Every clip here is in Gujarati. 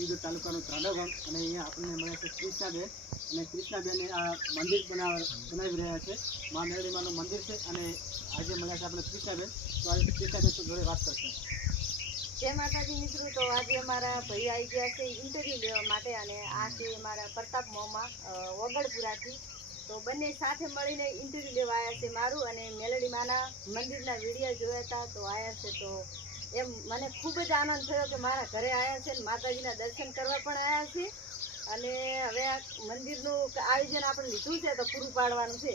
પીર તાલુકાનું ત્રાડા ગામ અને અહીંયા આપણને મળ્યા છે કૃષ્ણાબેન અને કૃષ્ણાબેન આ મંદિર બનાવી રહ્યા છે મા મેરડીમાનું મંદિર છે અને આજે મળ્યા છે આપણે કૃષ્ણાબેન તો આજે કૃષ્ણાબેન જોડે વાત કરશે. જય માતાજી મિત્રો. તો આજે અમારા ભાઈ આવી ગયા છે ઇન્ટરવ્યૂ લેવા માટે અને આ છે અમારા પ્રતાપ મોમા વગડપુરાથી. તો બંને સાથે મળીને ઇન્ટરવ્યૂ લેવા આવ્યા છે મારું અને મેલડી માના મંદિરના વિડીયો જોયા હતા તો આવ્યા છે. તો એમ મને ખૂબ જ આનંદ થયો કે મારા ઘરે આવ્યા છે ને માતાજીના દર્શન કરવા પણ આવ્યા છે અને હવે આ મંદિરનું આયોજન આપણે લીધું છે તો પૂરું પાડવાનું છે.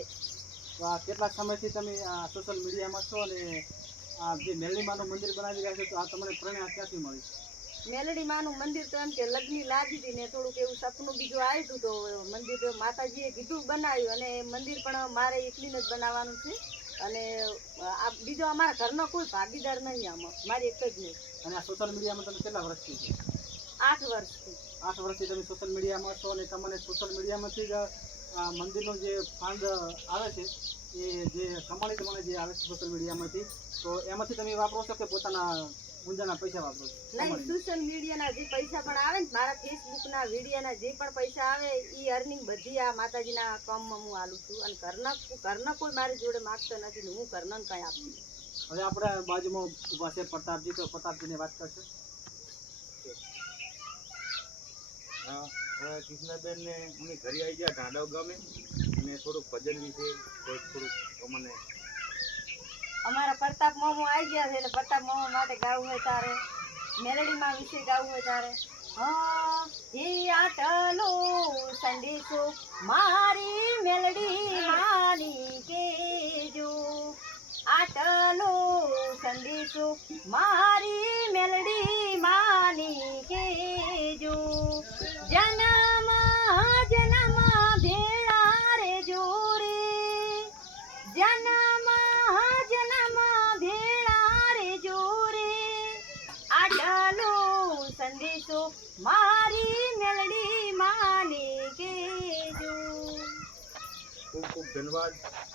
તો આ કેટલા સમયથી તમે આ સોશિયલ મીડિયામાં છો અને આ જે મેરડીમાનું મંદિર બનાવી રહ્યા છો તો આ તમને પ્રેરણા ક્યાંથી મળી? મેલડી માનું મંદિર તો એમ કે લગ્ની લાગી હતી ને થોડુંક એવું સપનું બીજું આવ્યું હતું તો મંદિર તો માતાજીએ કીધું બનાવ્યું અને મંદિર પણ મારે એકલીને જ બનાવવાનું છે અને આ બીજો અમારા ઘરનો કોઈ ભાગીદાર નહીં આમાં, મારી એક જ નહીં. અને આ સોશિયલ મીડિયામાં તમે કેટલા વર્ષથી છો? 8 વર્ષથી. 8 વર્ષથી તમે સોશિયલ મીડિયામાં છો અને તમને સોશિયલ મીડિયામાંથી જ આ મંદિરનો જે ફંડ આવે છે એ જે કમાણી તમને જે આવે છે સોશિયલ મીડિયામાંથી તો એમાંથી તમે વાપરો છો કે પોતાના ઊંઝાના પૈસા વાપરો છો? નહીં, સોશિયલ મીડિયાના જે પૈસા પણ આવે ને મારા ફેસબુકના વિડીયોના જે પણ પૈસા આવે એ અર્નિંગ બધી આ માતાજીના કામમાં હું આલું છું અને ઘરના કોઈ મારી જોડે માગતો નથી ને હું ઘરના કંઈ આપતી નથી. હવે આપણે બાજુમાં ઊભા છે પ્રતાપજી, તો પ્રતાપજીને વાત કરશે. હા, કૃષ્ણાબેન ને અમે ઘરે આવી ગયા ઢાંડાવ ગામે અને થોડુંક ભજન વિશે થોડુંક અમને અમારા પ્રતાપ મોમો આવી ગયા છે એટલે પ્રતાપ મોમો માટે ગાવું હોય તારે મેલડીમાં વિશે ગાવું હોય તારે હે આટલો સંદેશો મારી મેલડી માની કેજો, આટલો સંદેશો મારી મેલડી માની કેજો, જન્મ જન્મ ભેળા રે જોરે, જન્મ જન્મ ભેળા રે જોરે, આટલો સંદેશો મારી મેલડી માને કેજો. ખૂબ ખૂબ ધન્યવાદ.